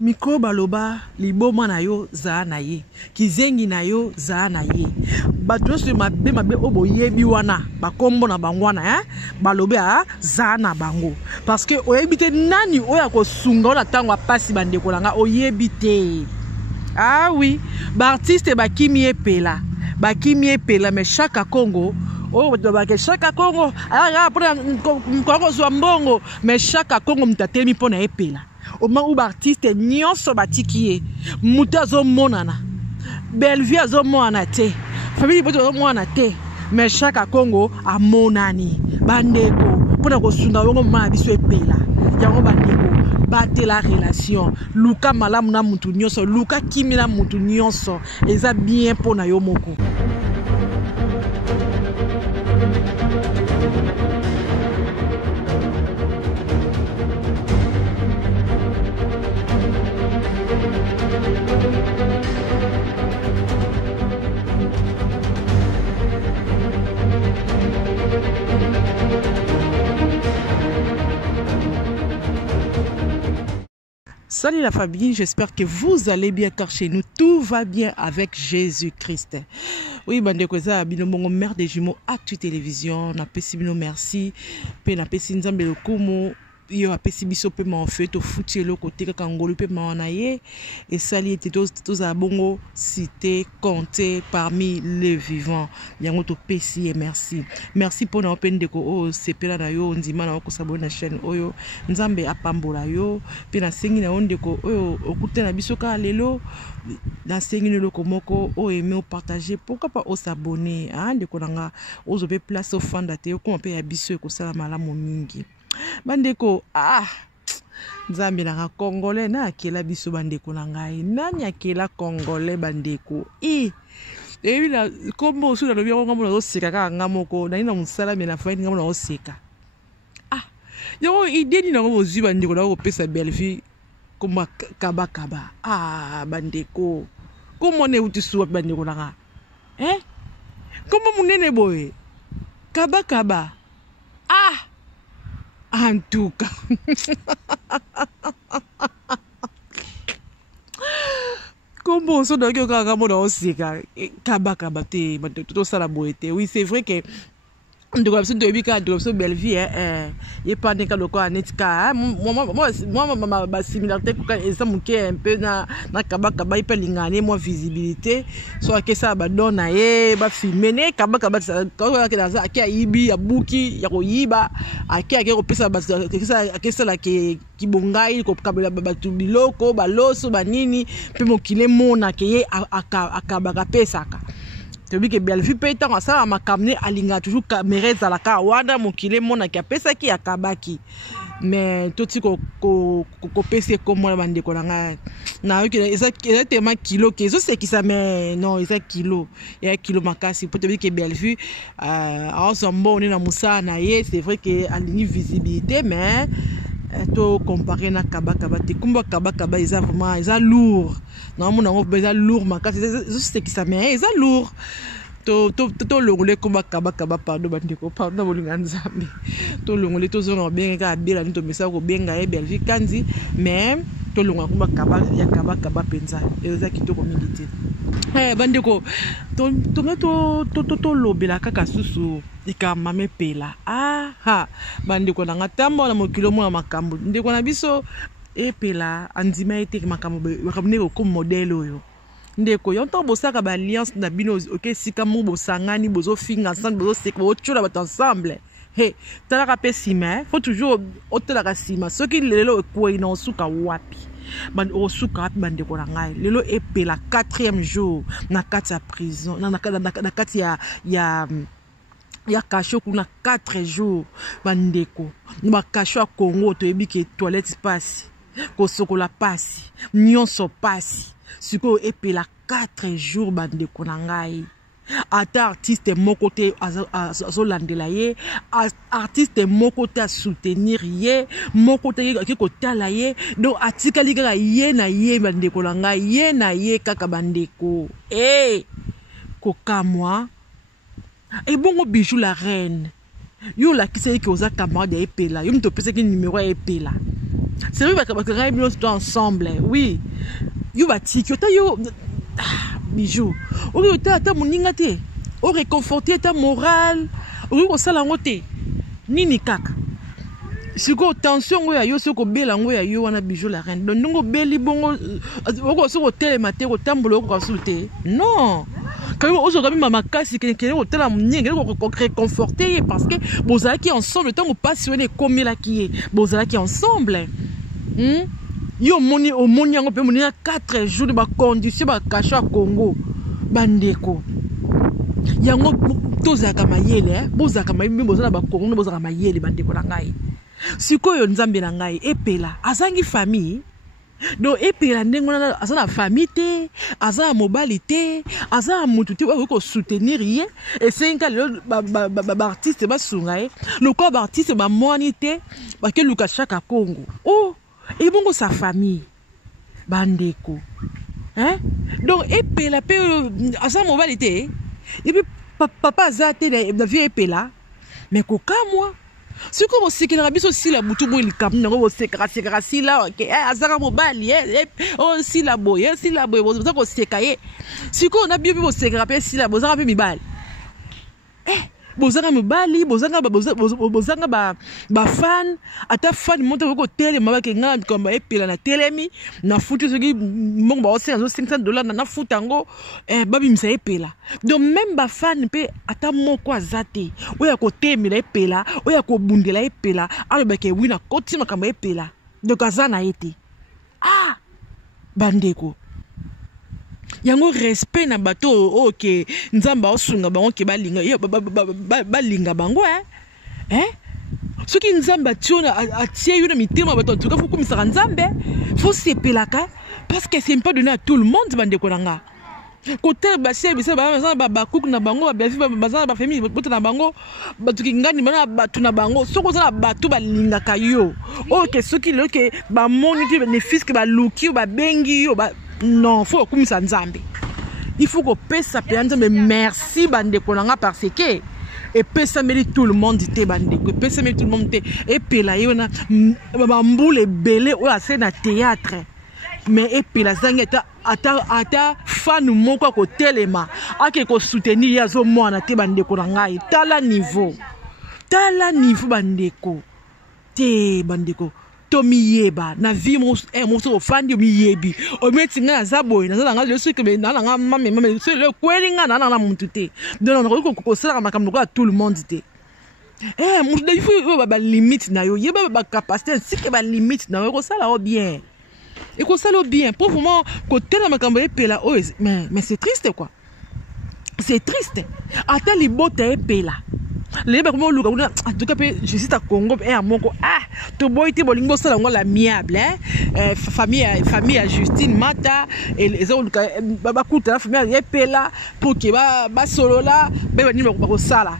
Miko baloba liboma na yo za na ye kizengi na yo za na ye bato se mabe obo yebi wana bakombo na bangwana balobe za na bango parce que oyebite nani oya ko sunga na tango pasi bande ko langa oyebite. Ah oui, ba artiste bakimi epela mais chaque Congo oh que chaque Congo ala pour zo mbongo mais chaque Congo mtatemi pona epela. Au moment où l'artiste nyonso batikiye muta zo monana Bellevue zo monana te famille poto zo monana te mais chaque Congo a monani bandeko pona ko sunga wongo ma biso epela yango bandeko bate la relation luka malamu na mutu nyonso luka kimi na mutu nyonso eza bien pona yo moko. Salut la famille, j'espère que vous allez bien car chez nous tout va bien avec Jésus-Christ. Oui, bandeko za binomongo mère des jumeaux Actu Télévision, na pesi bino merci, pe na pesi nzambe lokumu yo apesi biso pe ma fait to futi lo côté ka ngolu pe ma na ye et sali était tous à bongo cité compté parmi les vivants yango to pesi et merci pour na open deko o sepela na yo ndima na ko sabona chaîne oyo nzambe apambola yo pe na sengi na ondeko oyo okute na biso ka lelo na sengi le komoko o aimer ou partager pourquoi pas o s'abonner ndeko nanga ozo pe place au fondate ko pe ya biso ko sala malamu mingi. Bandeko nzambe na congolais na akela biso bandeko na ngai nani akela congolais bandeko la kombo su na lobi ngo mo na seka ka ngamoko na ina musala me na fa ngamo na oseka yo idée ni na ngo bozu bandeko na ko pesa Bellevue kuma kaba bandeko komo ne utisu bandeko na nga komo munene boy kaba en tout cas comment on doit que oui c'est vrai que de comme ça de Bellevue il pas des cas de quoi netka moi ma similarité quand ça muke un peu na kaba il peut lingane moi visibilité soit que ça ba donne ba filmer kaba quand que dans aki ibi ya buki ya koyiba aki ko pesa ba que ça la ki bongai ko kabela ba tubiloko ba loso ba nini pe mokile mona ke akaba ka pesa ka. Tu vois que Bellevue peut être ça m'a camné alinga toujours caméra za la ka wanda mokile mona ki apesa ki akabaki mais tout ce ko pesa comme moi bande ko nga na exactement kilo que c'est qui ça mais non c'est kilo et kilo makasi pour te dire que Bellevue ensemble on est na musa na ye c'est vrai que aligni visibilité mais to comparer na kaba te kumba kaba ils a vraiment ils a lourd non mon on besoin lourd makasi c'est qui ça mais ils a lourd to longole kumba kaba pardon bandeko pardon bolinga nzambe to longole to zona bien ka bela ni to mesa ko benga e Bellevue kanzi mais to longa kumba kaba ya kaba penza eza kitoko mingi te bandeko to lobela kaka susu ikama mepela bandeko na ngatambo na mokilo mo na makambo ndeko na biso epela andima ete makambo bakamne ko modèle oyo ndeko yonto bosaka ba alliance na bino OK sika mo bosangani bozo finga ensemble bozo seka bo tchola bat ensemble tala pe sima faut toujours otela ka sima soki lelo ko ina osuka wapi band osuka wapi bandeko na ngai lelo epela 4e jour na kati ya prison na kati ya kasho kuna 4 jours bandeko ni ba kasho a Congo to yebi ke toilette passe ko sokola passe nyonso passe siko epela 4 jours bandeko na ngai ata artiste moko te azo landela ye artiste moko te soutenir ye moko te ki ko tala ye donc atikali kaka ye na ye bandeko na ngai ye na ye kaka bandeko kokamwa et bon bijou la reine yo la qui sait que oza camarade epela yo mto pese ki numéro epela C'est vrai que nous ensemble, oui. Yo batiki, yo bijou. O yo ta moninga te. O réconforter ta morale. O yo sala ngote. Nini kaka. Siko tension ngo ya yo soko bela ngo ya yo wana bijou la reine. Donc ngo beli bongo o soko télématé ko tambolo ko consulter. Non. Quand aujourd'hui maman kasi que hôtel la moninga ko réconforter parce que bozala qui ensemble le temps on passionné comme la qui est. Bozala qui ensemble. Yo moni o moni yango pe moni 4 jours de ba condition ba caché à Congo bandeko yango tozaka mayele bozaka mayele bozana ba Congo bozaka mayele bandeko na ngai sikoyo nzambe na ngai epela azangi famille donc epela ndengo na azana famille te azana mobilité azana mutu te ko soutenir ye et c'est un ba artiste ba sungae le corps artiste ba monité ba ke luka chaka Congo oh et bon sa famille bandeko hein donc epela pe asa mobilité et puis papa azate la vie epela mais koka moi ce que vous sekela biso si la butu boy likam ngo vous sekara si la OK azaka mobali oh si la boye vous ko sekaye si ko na bio vous sekara pe si la bozaka pe mibali bozanga mobali bozanga ba fan ata fan monte ko tele mabake ngam comme epela na telemi na futu soki mbongo ba osenga $500 na futa ngo babi misa epela donc même ba fan pe ata moko azate oya ko temela epela oya ko bundela epela alobake wina kotima kama epela donc azana ete bandeko yango respect na bato OK nzamba osunga bango ke balinga balinga bango soki nzamba tiona atie yo na mitema bato tuka faut comme ça nzambe faut sepelaka parce que c'est pas donné à tout le monde bandeko nanga côté basie bisa ba cook na bango ba befi bazana ba famille boto na bango batuki ngani bana batu na bango soko za batu balinga kayo OK soki le ke ba moni ti bénéfice ke ba luki ba bengi yo ba non, faut comme ça nzambe. Il faut que pesa pe mais merci bandeko nanga parce que et pesa mérite tout le monde te bandeko pesa mérite tout le monde te et pela yona ba mboule belé o ase na théâtre mais et pela zanga ata fan moko ko telema ake ko soutenir ya zo mwana te bandeko nanga tala niveau bandeko te bandeko Tomi yeba na vie mo so fandi mi yebi o meti nga za boy na za nga le so ke na nga mame so le kwelinga na muntu te donc on ko sala makambo ko tout le monde te muntu da il ba limite na yo yeba ba capacité si ke ba limite na yo ko sala bien et ko sala bien pour vraiment côté na makambo epela mais c'est triste quoi c'est triste ata libota epela les ba ko luka en tout cas je suis à Congo à moko to boy ti bolingo sala ngo la miable famille à Justine Mata et les autres ba kuta famille epela pour que ba solo là ba ni ba ko sala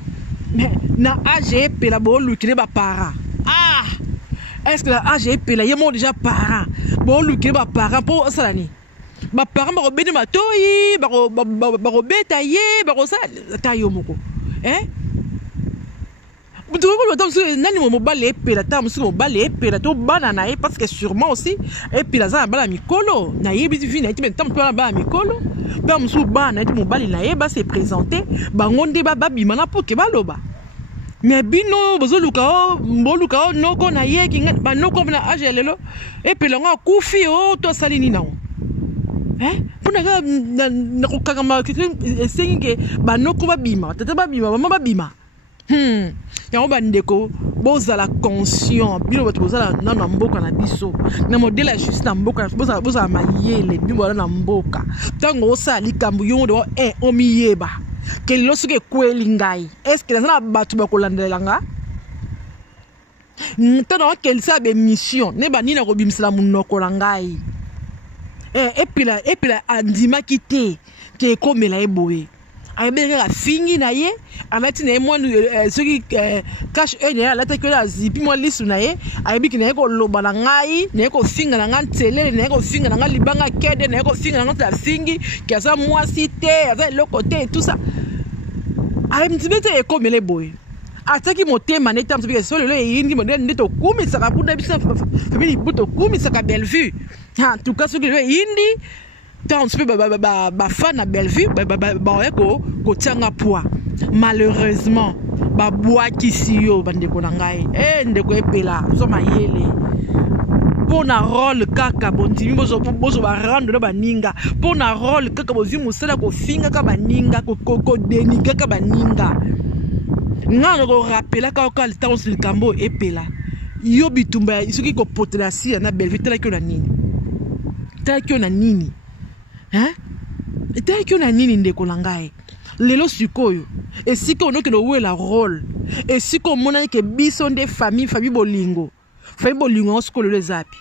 mais na age epela bo lukile ba para est-ce que la age epela yemo déjà parent bo lukile ba parent pour sala ni ba parent ba ko beni matoyi ba ko beta ye ba ko sala tayo moko nani mobali epela ta musu mobali epela to banana parce que sûrement aussi epela za bala mikolo na yebi vi na ti tam to bala mikolo ba musu bana ti mobali na ye ba se présenter bangonde ba bima na poke baloba mais bino bozoluka mboluka noko na ye kinga ba noko na age lelo epela nga kufi to salini na pona ga na ko kagama esengi ba noko ba bima tata ba bima mama ba bima yango bandeko bozala conscient bino bato bozala na mboka na biso na modèle juste na mboka bozala mayele bino na mboka tango osala likambo yo ndo omiyeba ke losuke kweli ngai est-ce que na bato bakolandelanga ntana quelle sa be mission ne ba nina ko bimisala munoko la ngai epila andima kite ke komela eboye ayebeka la fingi na ye amati na ye mwa soki cash ene alata ke la zipi mwa lisu na ye ayebiki na ye koloba na ngai na ye kofinga na ngai ntelele na ye kofinga na ngai libanga kede na ye kofinga na ngai la fingi ki aza mwasi te aza eloko te et tout ça ayemtibe te ekomele boye ataki motema neta msopika solo le yindi modèle ndeto kumi saka punda bisa famille buto kumi saka Bellevue en tout cas soki le yindi tant on ba fan na Bellevue ba ko tianga poids malheureusement ba boaki siyo bandeko na ngai ndeko epela so mayele pona rôle kaka bondimi bozo ba rendre ba ninga pona rôle kaka bozi musala ko finga ka baninga ko deniga ka baninga ngano ko rappela ka ka temps sur le cambo epela yo bitumba soki ko potela si na Bellevue tala ki na nini hein tala ki na nini ndeko na ngai lelo sikoyo esika onoke lo wela rôle esika omona ke biso nde famille bolingo on se colle les appuis.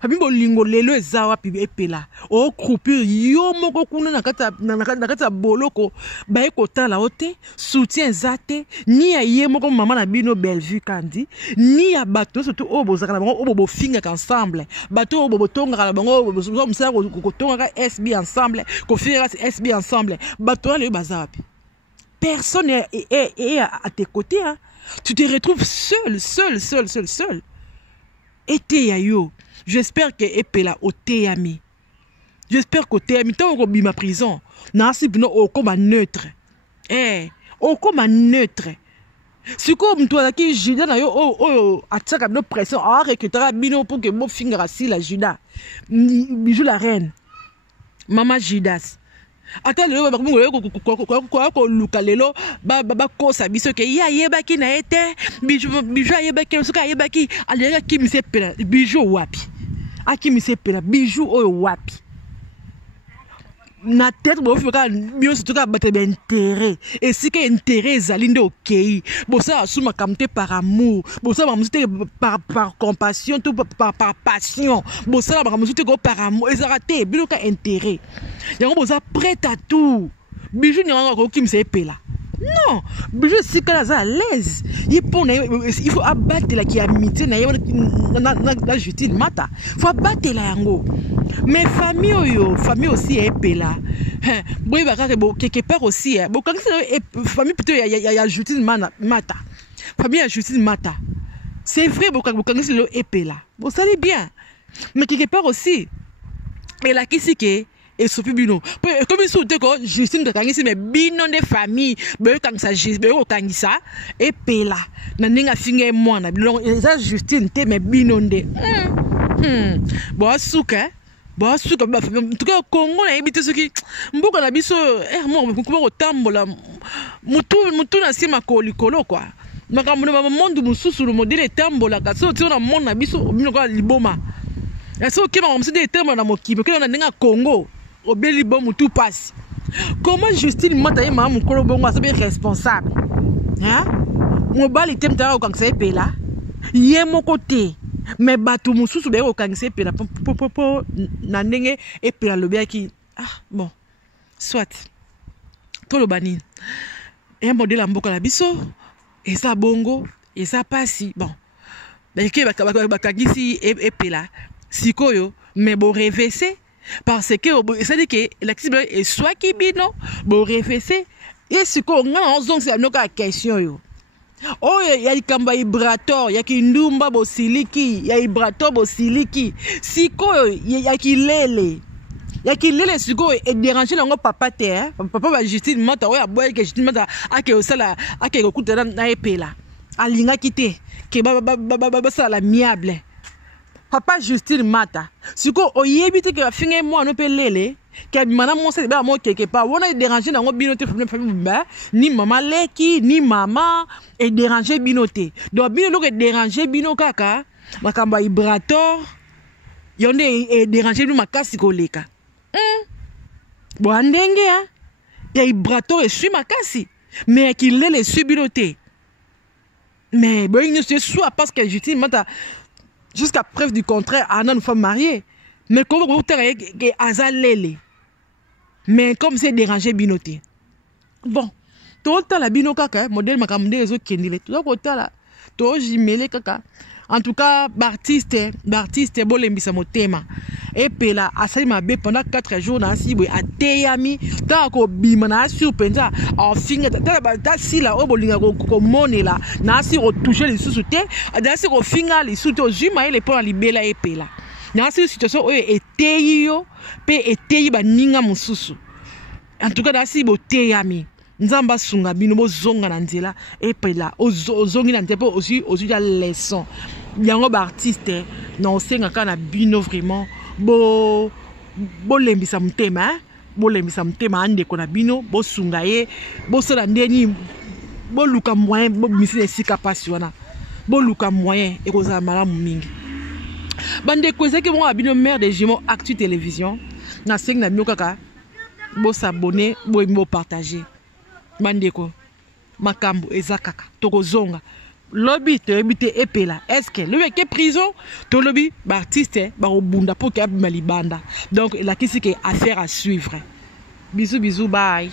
Famille bolingo lelo ezawa pi epela. O croupir yo moko kuna na kata boloko ba ekotala ote soutien zate ni ya ye moko mama na bino Bellevue kandi ni ya bato surtout o bozaka na bango o bo finga ensemble bato o bo tonga na bango bo msala ko tonga SB ensemble ko finga SB ensemble bato le bazawa pi. Personne est à tes côtés hein. Tu te retrouves seul. Et yo. J'espère que epela oteyami. J'espère que oteyami tant qu'on bima prison. Nasi bino o comme neutre. O comme neutre. Si comme toi qui Judas na yo attaque nos pression a recruter bino pour que mo fingra si la Judas. Bijou la reine. Maman Judas. Ata lelo ko luka lelo ba kosa biso ke ya yebaki na ete bijou yebaki suka yebaki alega kimise pela bijou wapi akimise pela bijou oyo wapi na tête bo fika bio surtout ka battre d'intérêt et si que intérêt zalinde okei bo ça asuma kamte par amour bo ça ba musite par compassion tout par passion bo ça ba musite ko par amour et ça raté bilo ka intérêt yango bo ça prêt à tout bijou nyanga ko kimse epela non bijou si ka za à l'aise il faut abattre la qui amitié na na Justine Mata faut abattre la yango mais famille aussi epela boy ba ka quelque part aussi bo quand famille plutôt ya Justine Mata famille ya Justine Mata c'est vrai bo quand c'est le epela vous savez bien mais quelque part aussi et la kisi ke et sopi bino comme ils sont ko Justine de kangisi mais bino de famille be kangisa be ko kangisa epela na ninga finge mwana bino eza Justine te mais bino de bo asuka ba famille en tout cas Congo na ebite soki mboka na biso mo ko tambola mutu na sima ko likolo quoi makambo na monde mususu le modèle tambola ka so ti na monde na biso bino ko liboma so ki ma mside tambola na mokibe ko na ninga Congo obeli bon mutu passe comment Justine Mata ma mukolo bongo asabe responsable hein mo bali temta ko kangisa epela ye moko te mais bato mususu be ko kangisa epela po na ndenge epela lobiaki bon soit to lo bani un modèle mboka la biso et ça bongo et ça passi bon donc bakangisi epela sikoyo mais bo revese parce que ça dit que l'activité est soit qui bino bo revese et siko ngana ozong c'est noka question yo oh ya ikamba ibrator ya kindumba bosiliki ya ibrator bosiliki siko ya kilele siko et déranger lango papa te papa ba Justine Mata oya boy que Justine Mata ake osala ake kokutana na epela alinga kite ke ba sala miable papa Justine Mata siko oyebite ke finge moi no pelele ke mana mo se ba mo quelque part wona déranger nango binote famille ni maman leki ni maman et déranger binote donc bino ke déranger bino kaka makamba ibrator yonde et déranger nous makasi koleka bo ndenge ya ibrator et suis makasi mais qu'il les subinote mais bon il ne se soit parce que Justine Mata jusqu'à preuve du contraire, Anna nous femme mariée. Mais comment vous avez azalele? Mais comme c'est dérangé binoté. Bon, tout le temps la binoka, modèle makamde les autres qui tout le temps la, tout jimele kaka. En tout cas, Baptiste, bolembisa motema. Et puis là, asali mabe pendant 4 jours na sibo ateyami, ta ko bima na surpenza, en finga ta si la obolinga ko monela, na si ro toucher les sous-souté, na si ro finga les sous-to juma les pour libela et puis là. Na si situation oyo eteyi yo, pe eteyi ba ninga mususu. En tout cas, na sibo teyami. Nzamba sunga bino bozonga na nzela et puis là ozongi na ntepo aussi ya leçon. Yango ba artiste non senga kana bino vraiment bo lembisa mutema ande kona bino bo sunga ye bo sola ndeni bo luka moyen bo misine sika pasiona bo luka moyen e koza malamu mingi bande kwezaki mo abino mère des jumeaux Actu Télévision na senga na bino kaka bo s'abonner bo partager bandeko makambo ezakaka tokozonga lobby te epela est-ce que le mec est prison to lobby ba artiste ba obunda pour qu'il malibanda donc la kisi que affaire à suivre bisous bye.